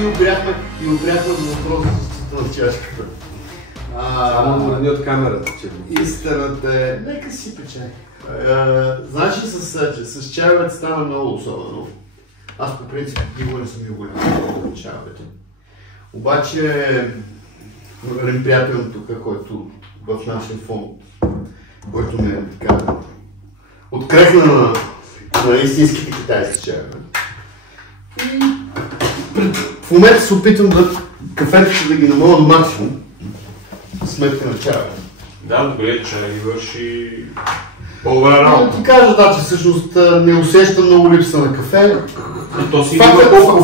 И обряхме до въпроса на чашката. Само мърни от камерата, че... Истината е... Нека си пече. Значи с чайовете стана много особено. Аз по принцип никога не съм бил голям на чайовете. Обаче един приятел тук, който в нашия фонд, който ме така открехна на истинските китайски чайове. И в момента се опитвам кафетата да ги намаля до максимум. Сметка на чая. Да, добре, чай върши по-добра работа. Ти кажа, да, че всъщност не усещам много липса на кафе.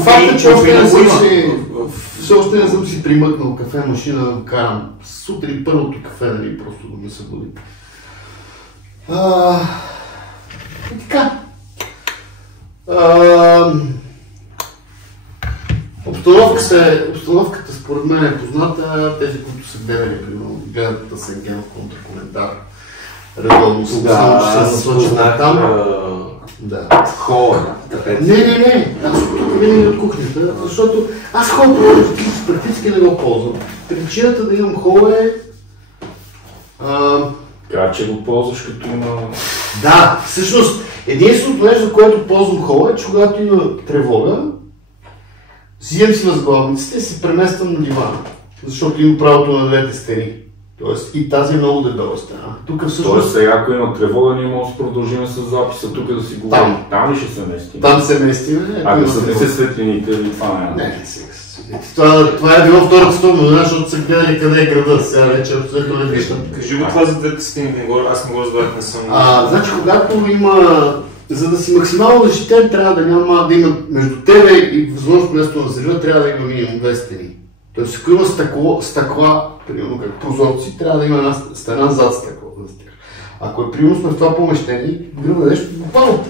Факт е, че все още не съм си примъкнал кафе машина да го карам. Сутрин първото кафе, нали, просто да ме събуди. И така. Обстановката според мен е позната. Тези, които са гледали, примерно, гледат Асенген в контракоментар. Редовно съм се насочил там. Да. Хола. Не. Аз тук винаги от кухнята, защото аз хола практически не го ползвам. Причината да имам хола е... Как че го ползваш като има... Да, всъщност единственото нещо, за което ползвам хола е, че когато има тревога, взимам си възглавниците и се премествам на дивана, защото имам правото на двете стени. Тоест и тази е много дебела стена. Тук всъщност... Тоест сега, ако има тревога, ние можем да продължим с записа тук да си говорим. Там ли ще се местим? Там се местим. А да са светлините или това няма? Не, сега. Това е било втората стомна, защото са гледали къде е града. Сега вече абсолютно не виждам. Кажи го това за двете стени, аз не го разбрах, не съм... Значи, когато има... За да си максимално защитен, трябва да има между тебе и възможното място на взрива, трябва да има минимум две стени. Тоест, ако има стъкла, примерно като прозорци, трябва да има една стена зад стъкло. Ако е примерно в това помещение, гръмна нещо, буквално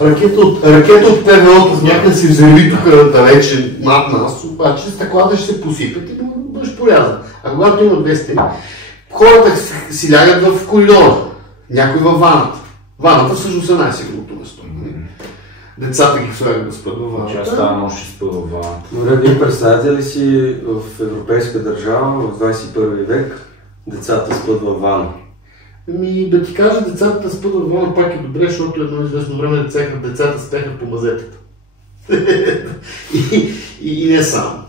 ракета от ПВО-то някъде си взриви тук далече над нас, обаче стъклата ще се посипят и бъдеш порязан. А когато има две стени, хората си лягат в коридора, някой във ваната. Ваната всъщност е най-сигурното место. Децата ги слагат да спят във ваната. Че аз става нощ ще спът във ваната. Добре, вие представяте ли си в европейска държава в 21 век децата спът във вана? Да ти кажа, децата спът във вана пак е добре, защото едно известно време децата спяха по мазетата. и не само.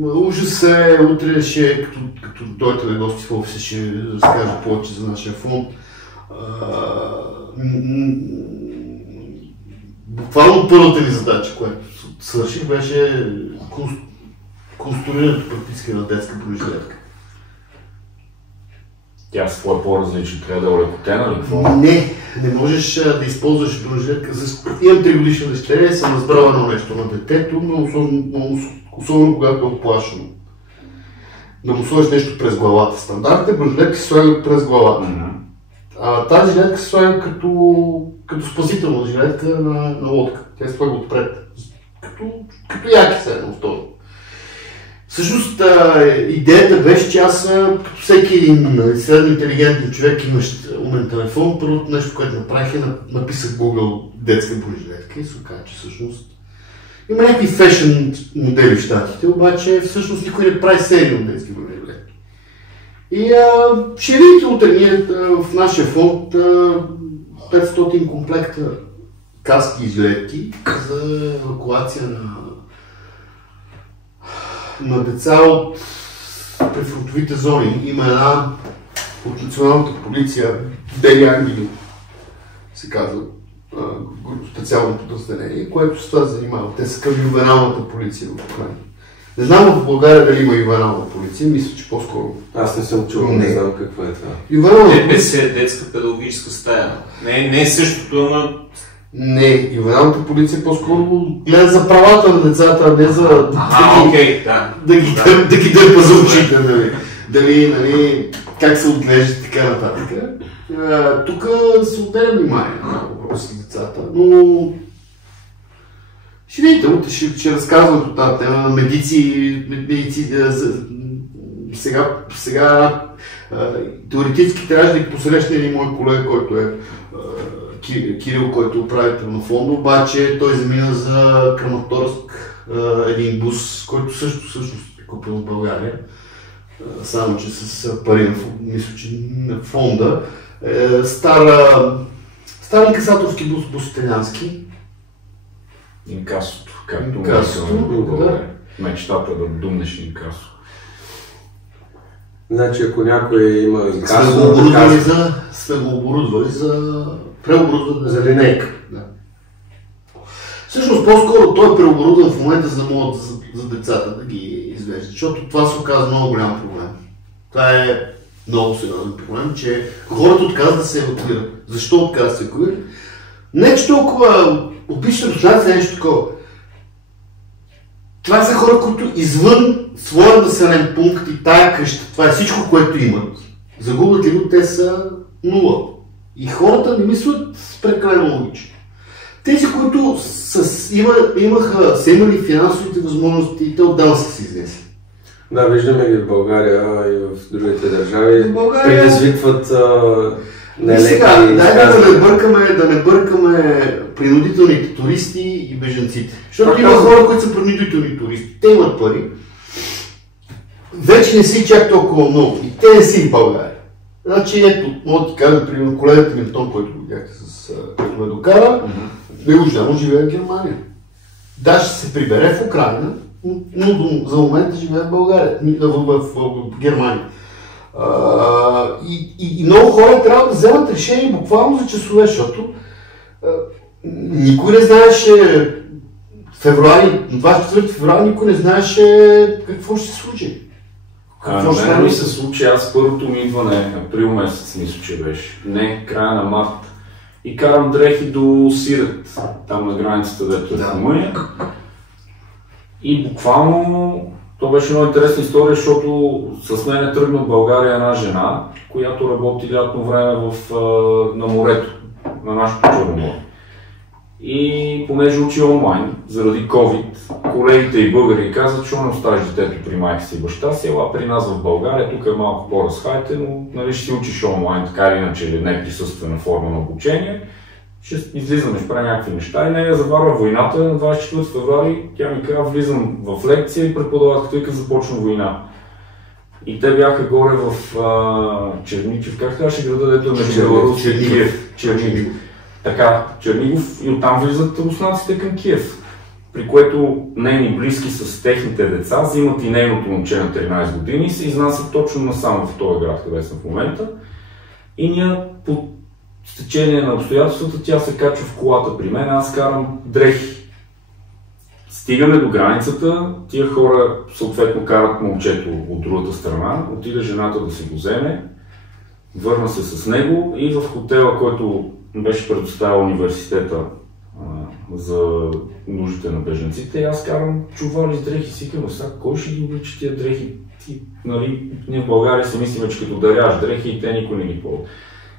Ужас е, утре ще, като дойдете на гости в офиса, ще разкажа повече за нашия фонд. Буквално първата ни задача, която свърших, беше конструирането практически на детска бронежилетка. Тя с твоя по-различно трябва да е олекотена или какво? Не можеш да използваш бронежилетка. Имам 3-годишна дъщеря и съм разбрал едно нещо на детето, но особено когато е оплашено. Да му сложиш нещо през главата. Стандартите бронежилетки се слагат през главата. Тази жилетка се слага като спасителна жилетка на лодка. Тя се слага отпред. Като яки се едно второ. Всъщност идеята беше, че аз като всеки един средно интелигентен човек, имащ умен телефон, първото нещо, което направих е написах Google детска бронежилетка и се оказа, че всъщност има някакви фешън модели в щатите, обаче всъщност никой не прави серия от детски бронежилетки. И ще видите утре ние в нашия фонд 500 комплекта каски и жилетки за евакуация на деца от префронтовите зони. Има една от националната полиция, Бели ангели, се казва, специално подразделение, което с това се занимава. Те са към ювеналната полиция в Украина. Не знам в България дали има ювенална полиция, мисля, че по-скоро. Аз не съм чул, не знам какво е това. ДПС е детска педагогическа стая. Не е същото, ама... Не, ювеналната полиция по-скоро гледа за правата на децата, а не за да ги дърпа за очите, дали, как се отглеждат и така нататък. Тук се отделя внимание на въпроси с децата, но ще видите, утре ще разказват от тази тема на медици, сега теоретически трябваше да ги посрещне един мой колега, който е Кирил, който е управител на фонда, обаче той замина за Краматорск един бус, който всъщност е купил в България, само че с пари, мисля, че на фонда. Стар инкасаторски бус италиански. Инкасото, както да. Мечтата да думнеш инкасо. Значи, ако някой има инкасо... Сме го оборудвали за преоборудване за линейка. Да. Всъщност, по-скоро той е преоборудван в момента, за да могат за децата да ги извеждат, защото това се оказа много голям проблем. Това е много сериозен проблем, че хората отказват да се евакуират. Защо отказват да се евакуират? Не че толкова опишем руснаците нещо такова. Това са хора, които извън своя населен пункт и тая къща, това е всичко, което имат. Загубят ли го, те са нула. И хората не мислят прекалено логично. Тези, които са имали финансовите възможности, те отдавна са се изнесли. Да, виждаме ги в България и в другите държави. В България... Предизвикват сега, да не бъркаме принудителните туристи и бежанците. Защото има хора, които са принудителни туристи. Те имат пари. Вече не си чак толкова много. И те не си в България. Значи, ето, мога да ти кажа, примерно, колегата ми Антон, който го видяхте, който ме докара, неуждано живее в Германия. Да, ще се прибере в Украина, но за момента живее в България, в Германия. И много хора трябва да вземат решение буквално за часове, защото никой не знаеше февруари, 24 февруари никой не знаеше какво ще се случи. На мен ми се случи, аз първото ми идване, април месец мисля, че беше, не края на март. И карам дрехи до Сирет, там на границата, дето е в Румъния. И буквално, то беше много интересна история, защото с мен е тръгна в България една жена, която работи лятно време на морето, на нашото Черно море. И понеже учи онлайн, заради COVID, колегите и българи казват, че не оставиш детето при майка си и баща си, ела при нас в България, тук е малко по-разхайте, но нали, ще си учиш онлайн, така или иначе, или не присъствена форма на обучение. Ще излизаме, ще правя някакви неща и нея заварва войната на 24 февруари, тя ми казва, влизам в лекция и преподавателят вика, започна война. И те бяха горе в Черничев, как казваше града, дето е между Беларус и Киев. Чернигов. Така, Чернигов и оттам влизат руснаците към Киев. При което нейни близки с техните деца взимат и нейното момче на 13 години и се изнасят точно насам в този град, къде съм в момента. И ние по стечение на обстоятелствата, тя се качва в колата при мен, аз карам дрехи. Стигаме до границата, тия хора съответно карат момчето от другата страна, отиде жената да си го вземе, върна се с него и в хотела, който беше предоставил университета за нуждите на бежанците, аз карам чували с дрехи, си казвам, сега кой ще ги облича тия дрехи? Нали, ние в България си мислим, че като даряваш дрехи и те никой не ги ползва.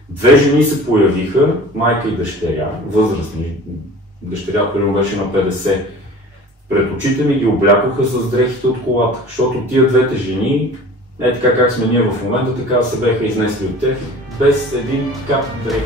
Две жени се появиха, майка и дъщеря, възрастни, дъщеря примерно беше на 50. Пред очите ми ги облякоха с дрехите от колата, защото тия двете жени, така как сме ние в момента, така се беха изнесли от тях, без един кап дрехи.